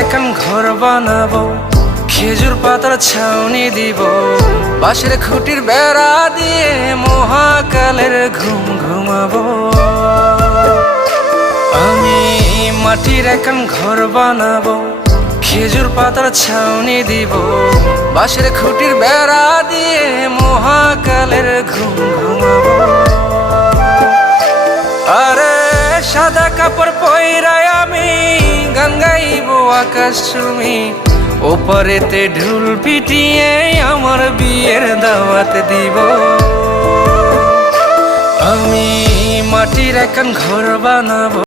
এখন ঘর বানাবো, খেজুর পাতার ছাউনি দিব, বাঁশের খুঁটির বেড়া দিয়ে মহাকালের ঘুম ঘুমাবো। আমি মাটির এখন ঘর বানাবো, খেজুর পাতার ছাউনি দিব, বাঁশের খুঁটির বেড়া দিয়ে মহাকালের ঘুম ঘুমাবো। আরে সাদা কাপড় পইরায় আমি গান গাইবো আকাশ চুমি, ওপারেতে ঢোল পিটিয়ে আমার বিয়ের দাওয়াত দিব। আমি মাটির এখন ঘর বানাবো।